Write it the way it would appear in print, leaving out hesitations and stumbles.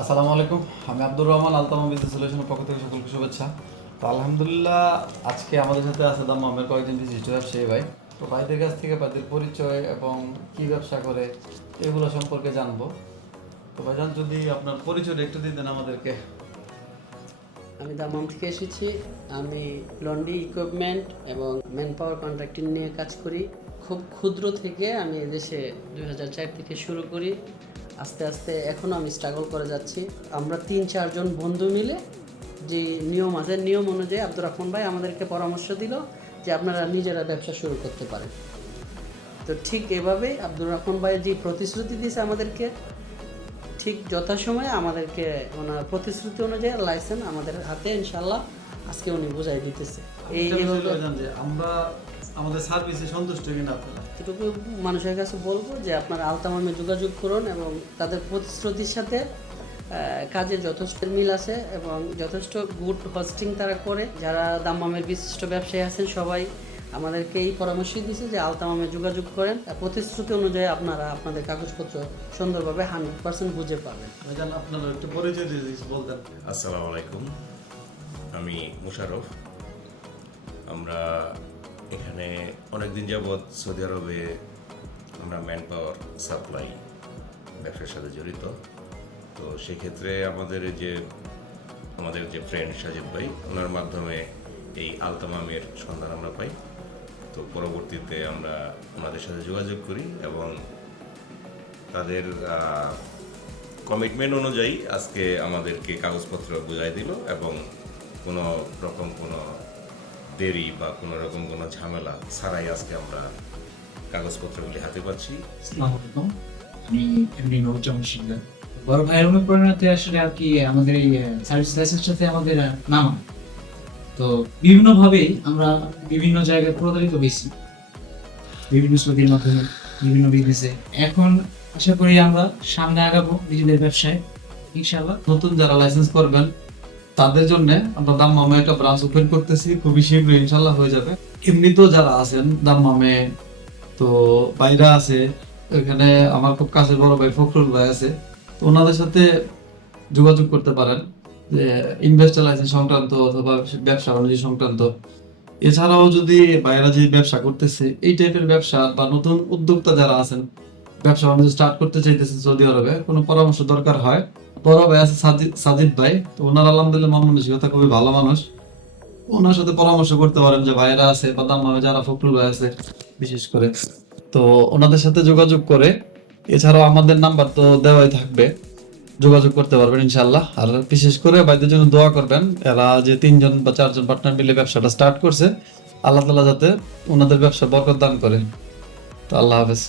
আসসালামু আলাইকুম, আমি আব্দুর রহমান, আলতামা বিজনেস সলিউশনের পক্ষ থেকে সকলকে শুভেচ্ছা। তো আলহামদুলিল্লাহ, আজকে আমাদের সাথে আছে দাম্মামের কয়েকজন বিশিষ্ট ব্যবসায়ী ভাই। তো ভাইদের কাছ থেকে ভাইদের পরিচয় এবং কি ব্যবসা করে এগুলো সম্পর্কে জানবো। তো ভাইজান, যদি আপনার পরিচয়টা একটু দিতেন আমাদেরকে। আমি দামাম থেকে এসেছি। আমি লন্ড্রি ইকুইপমেন্ট এবং ম্যান পাওয়ার কন্ট্রাক্টিং নিয়ে কাজ করি। খুব ক্ষুদ্র থেকে আমি এদেশে 2004 থেকে শুরু করি। আস্তে আস্তে এখনও আমি স্ট্রাগল করে যাচ্ছি। আমরা 3-4 জন বন্ধু মিলে যে নিয়ম আছে, নিয়ম অনুযায়ী আব্দুর রহমান ভাই আমাদেরকে পরামর্শ দিল যে আপনারা নিজেরা ব্যবসা শুরু করতে পারেন। তো ঠিক এভাবেই আব্দুর রহমান ভাই যে প্রতিশ্রুতি দিয়েছে আমাদেরকে, ঠিক যথাসময়ে আমাদেরকে ওনার প্রতিশ্রুতি অনুযায়ী লাইসেন্স আমাদের হাতে ইনশাল্লাহ আজকে উনি বুঝাই দিতেছে। যে আমরা আমাদের সার্ভিসে সন্তুষ্ট কিনা আপনারা, এটুকু মানুষের কাছে বলবো যে আপনারা আলতামামে যোগাযোগ করুন এবং তাদের প্রতিশ্রুতির সাথে কাজে যথেষ্ট মিল আছে এবং যথেষ্ট গুড হোস্টিং তারা করে। যারা দাম্মামের বিশিষ্ট ব্যবসায়ী আছেন সবাই আমাদেরকে এই পরামর্শই দিয়েছে যে আলতামামে যোগাযোগ করেন, প্রতিশ্রুতি অনুযায়ী আপনারা আপনাদের কাগজপত্র সুন্দরভাবে 100% বুঝে পাবেন। ভাইজান আপনারা একটু পরিচয় দিয়ে বলতেন। আসসালামু আলাইকুম, আমি মুশারফ। আমরা এখানে অনেকদিন যাবৎ সৌদি আরবে আমরা ম্যান পাওয়ার সাপ্লাই ব্যবসার সাথে জড়িত। তো সেক্ষেত্রে আমাদের যে ফ্রেন্ড সাজিদ ভাই, ওনার মাধ্যমে এই আলতামামের সন্ধান আমরা পাই। তো পরবর্তীতে আমরা ওনাদের সাথে যোগাযোগ করি এবং তাদের কমিটমেন্ট অনুযায়ী আজকে আমাদেরকে কাগজপত্র বুঝাই দিল এবং কোনো রকম কোনো দেরি বা কোনো রকম কোনো ঝামেলা ছাড়াই আজকে আমরা কাগজপত্রগুলি হাতে পাচ্ছি। আসসালামু আলাইকুম, আমি এমডি নূরজামান শিকদার। বড় ভাইয়ের অনুপ্রেরণাতে আসলে আর কি আমাদের এই সার্ভিস লাইসেন্সটাতে আমাদের নাম। তো বিভিন্নভাবেই আমরা বিভিন্ন জায়গায় প্রতারিত হয়েছি, বিভিন্ন ছবির মাধ্যমে, বিভিন্ন বিজনেসে। এখন আশা করি আমরা সামনে আগাবো নিজেদের ব্যবসায় ইনশাআল্লাহ। নতুন যারা লাইসেন্স করবেন তাদের জন্য আমরা দাম্মামে একটা ব্রাঞ্চ ওপেন করতেছি, খুবই শীঘ্রই ইনশাল্লাহ হয়ে যাবে। এমনিতেও যারা আছেন দাম্মামে, তো বাইরে আছে, এখানে আমার খুব কাছের বড় ভাই ফখরুল ভাই আছে, তো ওনাদের সাথে যোগাযোগ করতে পারেন যে ইনভেস্টর লাইসেন্স সংক্রান্ত অথবা ব্যবসা বাণিজ্য সংক্রান্ত। এছাড়াও যদি বাইরে যে ব্যবসা করতেছে এই টাইপের ব্যবসা বা নতুন উদ্যোক্তা যারা আছেন, ব্যবসা বাণিজ্য স্টার্ট করতে চাইতেছেন সৌদি আরবে, কোনো পরামর্শ দরকার হয়, বড় ভাই আছে সাজিদ ভাই, তো ওনার আলহামদুলিল্লাহ মন মানসিকতা খুবই ভালো মানুষ। ওনার সাথে পরামর্শ করতে পারেন যে ভাইয়েরা আছে বা দাম্মামে যারা ফখরুল ভাই আছে বিশেষ করে, তো ওনাদের সাথে যোগাযোগ করে। এছাড়াও আমাদের নাম্বার তো দেওয়াই থাকবে, যোগাযোগ করতে পারবেন ইনশাল্লাহ। আর বিশেষ করে ভাইদের জন্য দোয়া করবেন, এরা যে 3জন বা 4জন পার্টনার মিলে ব্যবসাটা স্টার্ট করছে, আল্লাহ তাআলা যাতে ওনাদের ব্যবসা বরকত দান করেন। তো আল্লাহ হাফেজ।